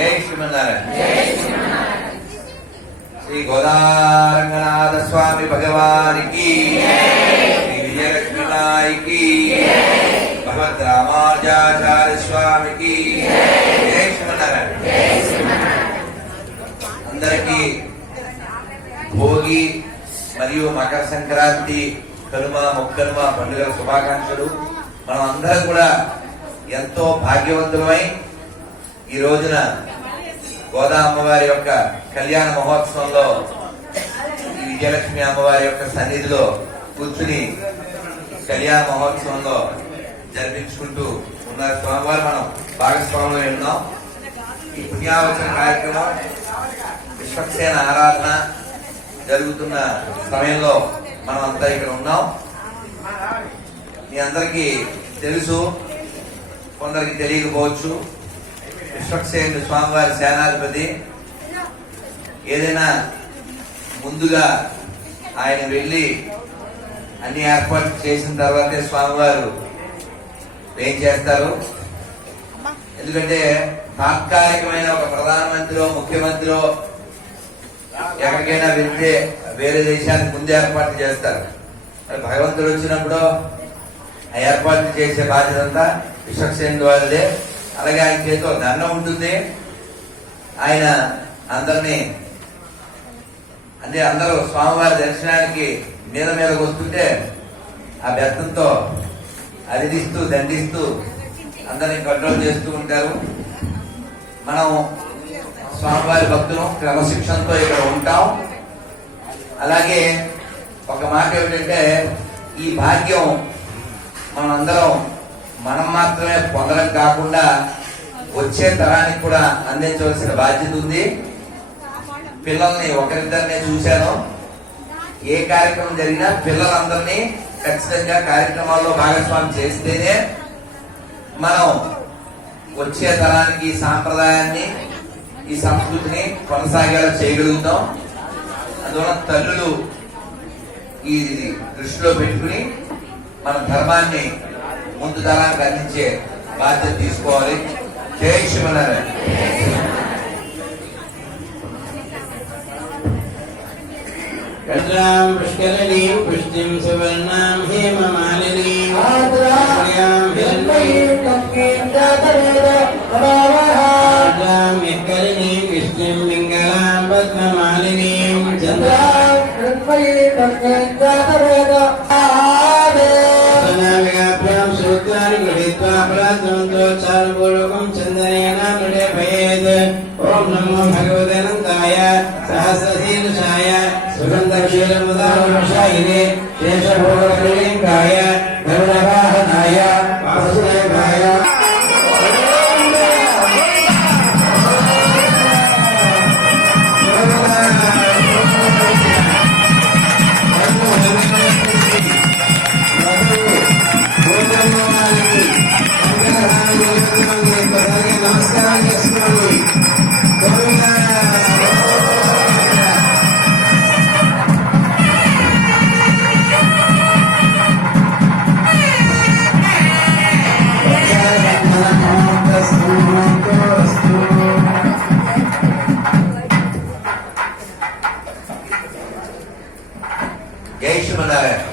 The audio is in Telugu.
జై శ్రీమన్నారాయణ. శ్రీ గోదారంగనాథ స్వామి భగవానికి శ్రీ విజయలక్ష్మి నాయకి భగవద్ రామానుజాచార్య స్వామికి జై శ్రీమన్నారాయణ. అందరికీ భోగి మరియు మకర సంక్రాంతి కనుమ మొక్కనుమ పండుగల శుభాకాంక్షలు. మనం అందరం కూడా ఎంతో భాగ్యవంతులమై ఈ రోజున గోదా అమ్మవారి యొక్క కళ్యాణ మహోత్సవంలో ఈ విజయలక్ష్మి అమ్మవారి యొక్క సన్నిధిలో కూర్చుని కళ్యాణ మహోత్సవంలో జరిపించుకుంటూ ఉన్న స్వామివారు మనం భాగస్వాములు ఉన్నాం. ఈ పుణ్యావచన కార్యక్రమం విశ్వక్సేన ఆరాధన జరుగుతున్న సమయంలో మనం అంతా ఇక్కడ ఉన్నాం. మీ అందరికీ తెలుసు కొందరికి తెలియకపోవచ్చు. విశ్వక్సేనుడు స్వామివారి సేనాధిపతి. ఏదైనా ముందుగా ఆయన వెళ్ళి అన్ని ఏర్పాట్లు చేసిన తర్వాతే స్వామివారు ఏం చేస్తారు? ఎందుకంటే తాత్కాలికమైన ఒక ప్రధానమంత్రిలో ముఖ్యమంత్రిలో ఎక్కడికైనా వెళ్తే వేరే దేశానికి ముందు ఏర్పాట్లు చేస్తారు. మరి భగవంతుడు వచ్చినప్పుడు ఆ ఏర్పాట్లు చేసే బాధ్యత అంతా విశ్వక్సేన వారిదే. అలాగే ఆయన చేతిలో దండం ఉంటుంది. ఆయన అందరినీ అంటే అందరూ స్వామివారి దర్శనానికి మీద మీదకి వస్తుంటే ఆ బెత్తంతో అరిదిస్తూ దండిస్తూ అందరినీ కంట్రోల్ చేస్తూ ఉంటారు. మనం స్వామివారి భక్తులు క్రమశిక్షణతో ఇక్కడ ఉంటాం. అలాగే ఒక మాట ఏమిటంటే ఈ భాగ్యం మనందరం మనం మాత్రమే పొందడం కాకుండా వచ్చే తరానికి కూడా అందించవలసిన బాధ్యత ఉంది. పిల్లల్ని ఒకరిద్దరినే చూశాను. ఏ కార్యక్రమం జరిగినా పిల్లలందరినీ ఖచ్చితంగా కార్యక్రమాల్లో భాగస్వామి చేస్తేనే మనం వచ్చే తరానికి ఈ సాంప్రదాయాన్ని ఈ సంస్కృతిని కొనసాగేలా చేయగలుగుతాం. అందువల్ల తల్లులు ఈ దృష్టిలో పెట్టుకుని మన ధర్మాన్ని ముందుదరానికి అందించే బాధ్యత తీసుకోవాలి జై శివనారాయణ కద్రాం పుష్కరణీం పుష్టిం సువర్ణాం హేమమాలినీం కద్రాం యక్కరణీం విష్ణుం లింగలాం పద్మమాలినీం చంద్రాం కృత్వయే తత్కేంద్రాతరేద सूत्राणि गृहीत्वा प्रार्थनन्तोच्चारपूर्वकं चन्दनेन मृडेभयेत् ॐ नमो भगवते अनन्ताय सहस्रशीर्षाय सुगन्धक्षीरमुदाशायिने शेषभोगलिङ्गाय la